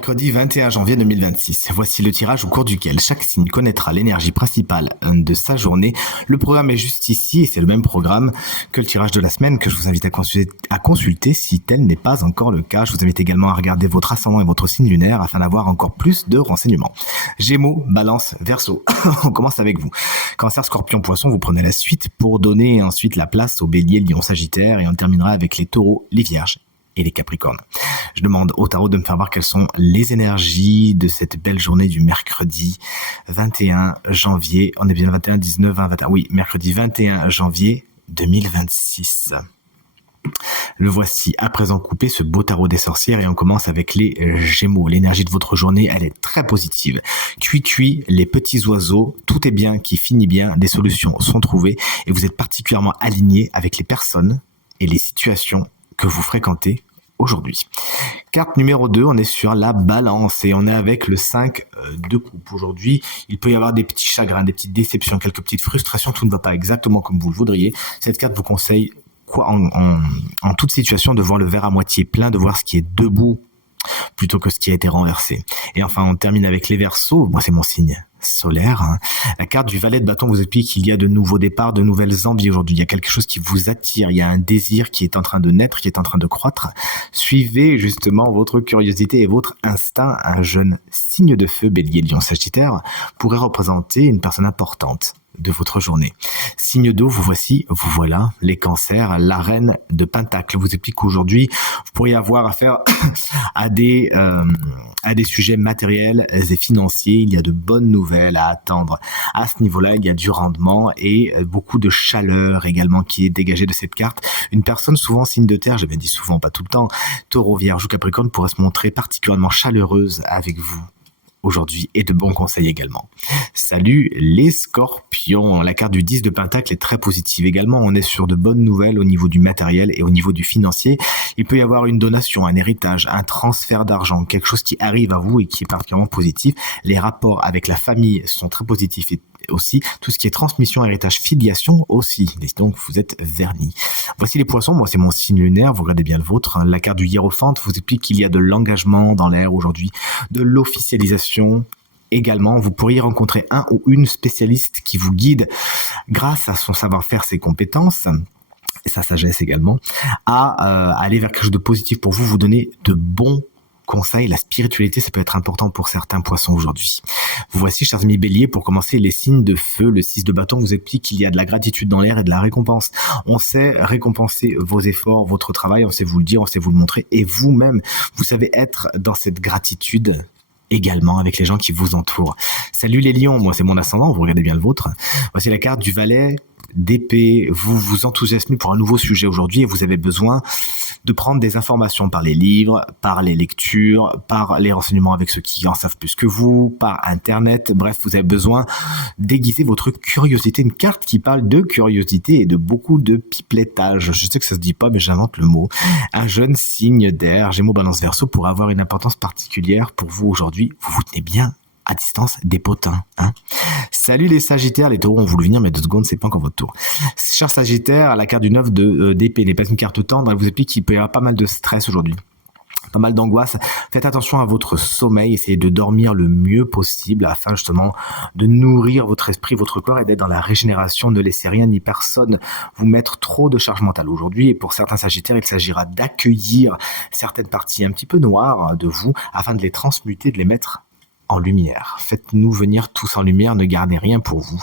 Mercredi 21 janvier 2026. Voici le tirage au cours duquel chaque signe connaîtra l'énergie principale de sa journée. Le programme est juste ici et c'est le même programme que le tirage de la semaine que je vous invite à consulter si tel n'est pas encore le cas. Je vous invite également à regarder votre ascendant et votre signe lunaire afin d'avoir encore plus de renseignements. Gémeaux, Balance, Verseau. On commence avec vous. Cancer, Scorpion, Poisson, vous prenez la suite pour donner ensuite la place aux Béliers, Lion, Sagittaire et on terminera avec les Taureaux, les Vierges et les Capricornes. Je demande au tarot de me faire voir quelles sont les énergies de cette belle journée du mercredi 21 janvier. On est bien 21, 19, 20, 21. Oui, mercredi 21 janvier 2026. Le voici à présent coupé, ce beau tarot des sorcières, et on commence avec les Gémeaux. L'énergie de votre journée, elle est très positive. Cuit, les petits oiseaux, tout est bien qui finit bien, des solutions sont trouvées et vous êtes particulièrement aligné avec les personnes et les situations que vous fréquentez aujourd'hui. Carte numéro 2, on est sur la Balance et on est avec le 5 de coupe. Aujourd'hui, il peut y avoir des petits chagrins, des petites déceptions, quelques petites frustrations, tout ne va pas exactement comme vous le voudriez. Cette carte vous conseille en toute situation de voir le verre à moitié plein, de voir ce qui est debout plutôt que ce qui a été renversé. Et enfin, on termine avec les Verseaux. Moi, c'est mon signe solaire. La carte du valet de bâton vous explique qu'il y a de nouveaux départs, de nouvelles envies aujourd'hui. Il y a quelque chose qui vous attire. Il y a un désir qui est en train de naître, qui est en train de croître. Suivez justement votre curiosité et votre instinct. Un jeune signe de feu, Bélier, Lion, Sagittaire, pourrait représenter une personne importante de votre journée. Signe d'eau, vous voilà, les cancers, la reine de Pentacle vous explique qu'aujourd'hui, vous pourriez avoir affaire à des sujets matériels et financiers. Il y a de bonnes nouvelles à attendre. À ce niveau-là, il y a du rendement et beaucoup de chaleur également qui est dégagée de cette carte. Une personne souvent signe de terre, j'ai bien dit souvent, pas tout le temps, Taureau, Vierge ou Capricorne pourrait se montrer particulièrement chaleureuse avec vous aujourd'hui et de bons conseils également. Salut les Scorpions. La carte du 10 de Pentacle est très positive également. On est sur de bonnes nouvelles au niveau du matériel et au niveau du financier. Il peut y avoir une donation, un héritage, un transfert d'argent, quelque chose qui arrive à vous et qui est particulièrement positif. Les rapports avec la famille sont très positifs et aussi tout ce qui est transmission, héritage, filiation aussi. Donc vous êtes vernis. Voici les Poissons. Moi, c'est mon signe lunaire. Vous regardez bien le vôtre. La carte du Hiérophante vous explique qu'il y a de l'engagement dans l'air aujourd'hui, de l'officialisation. Également, vous pourriez rencontrer un ou une spécialiste qui vous guide grâce à son savoir-faire, ses compétences et sa sagesse également, à aller vers quelque chose de positif pour vous, vous donner de bons conseils. La spiritualité, ça peut être important pour certains poissons aujourd'hui. Vous voici, chers amis Bélier, pour commencer, les signes de feu. Le 6 de bâton vous explique qu'il y a de la gratitude dans l'air et de la récompense. On sait récompenser vos efforts, votre travail, on sait vous le dire, on sait vous le montrer, et vous-même, vous savez être dans cette gratitude également avec les gens qui vous entourent. Salut les lions, moi c'est mon ascendant, vous regardez bien le vôtre. Voici la carte du valet d'épée. Vous vous enthousiasmez pour un nouveau sujet aujourd'hui et vous avez besoin de prendre des informations par les livres, par les lectures, par les renseignements avec ceux qui en savent plus que vous, par Internet. Bref, vous avez besoin d'aiguiser votre curiosité. Une carte qui parle de curiosité et de beaucoup de pipettage. Je sais que ça se dit pas, mais j'invente le mot. Un jeune signe d'air, Gémeaux, Balance, Verseau, pourrait avoir une importance particulière pour vous aujourd'hui. Vous vous tenez bien à distance des potins. Salut les Sagittaires, les Taureaux ont voulu venir, mais 2 secondes, c'est pas encore votre tour. Cher Sagittaire, la carte du 9 d'épée n'est pas une carte tendre, elle vous explique qu'il peut y avoir pas mal de stress aujourd'hui. Pas mal d'angoisse. Faites attention à votre sommeil, essayez de dormir le mieux possible afin justement de nourrir votre esprit, votre corps et d'être dans la régénération. Ne laissez rien ni personne vous mettre trop de charge mentale aujourd'hui. Et pour certains Sagittaires, il s'agira d'accueillir certaines parties un petit peu noires de vous afin de les transmuter, de les mettre en lumière. Faites-nous venir tous en lumière, ne gardez rien pour vous.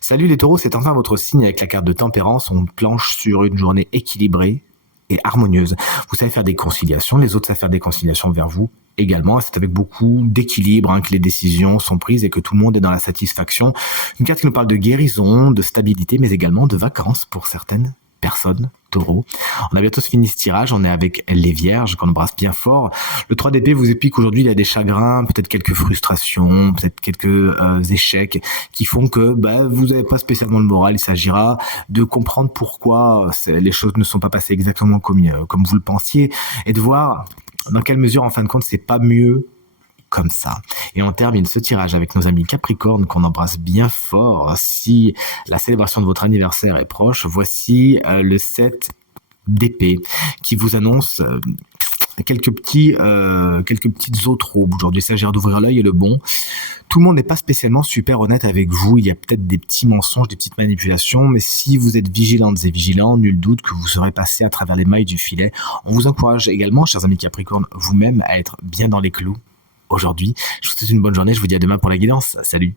Salut les Taureaux, c'est enfin votre signe avec la carte de Tempérance. On planche sur une journée équilibrée et harmonieuse. Vous savez faire des conciliations, les autres savent faire des conciliations vers vous également. C'est avec beaucoup d'équilibre que les décisions sont prises et que tout le monde est dans la satisfaction. Une carte qui nous parle de guérison, de stabilité, mais également de vacances pour certaines personnes, Taureau. On a bientôt fini ce tirage, on est avec les Vierges qu'on embrasse bien fort. Le 3 d'épée vous explique qu'aujourd'hui il y a des chagrins, peut-être quelques frustrations, peut-être quelques échecs qui font que vous n'avez pas spécialement le moral. Il s'agira de comprendre pourquoi les choses ne sont pas passées exactement comme vous le pensiez et de voir dans quelle mesure en fin de compte c'est pas mieux comme ça. Et on termine ce tirage avec nos amis Capricorne qu'on embrasse bien fort. Si la célébration de votre anniversaire est proche, voici le 7 d'épée qui vous annonce quelques petites eaux troubles. Aujourd'hui, il s'agit d'ouvrir l'œil et le bon. Tout le monde n'est pas spécialement super honnête avec vous. Il y a peut-être des petits mensonges, des petites manipulations, mais si vous êtes vigilantes et vigilants, nul doute que vous serez passé à travers les mailles du filet. On vous encourage également, chers amis Capricorne, vous-même à être bien dans les clous aujourd'hui. Je vous souhaite une bonne journée. Je vous dis à demain pour la guidance. Salut!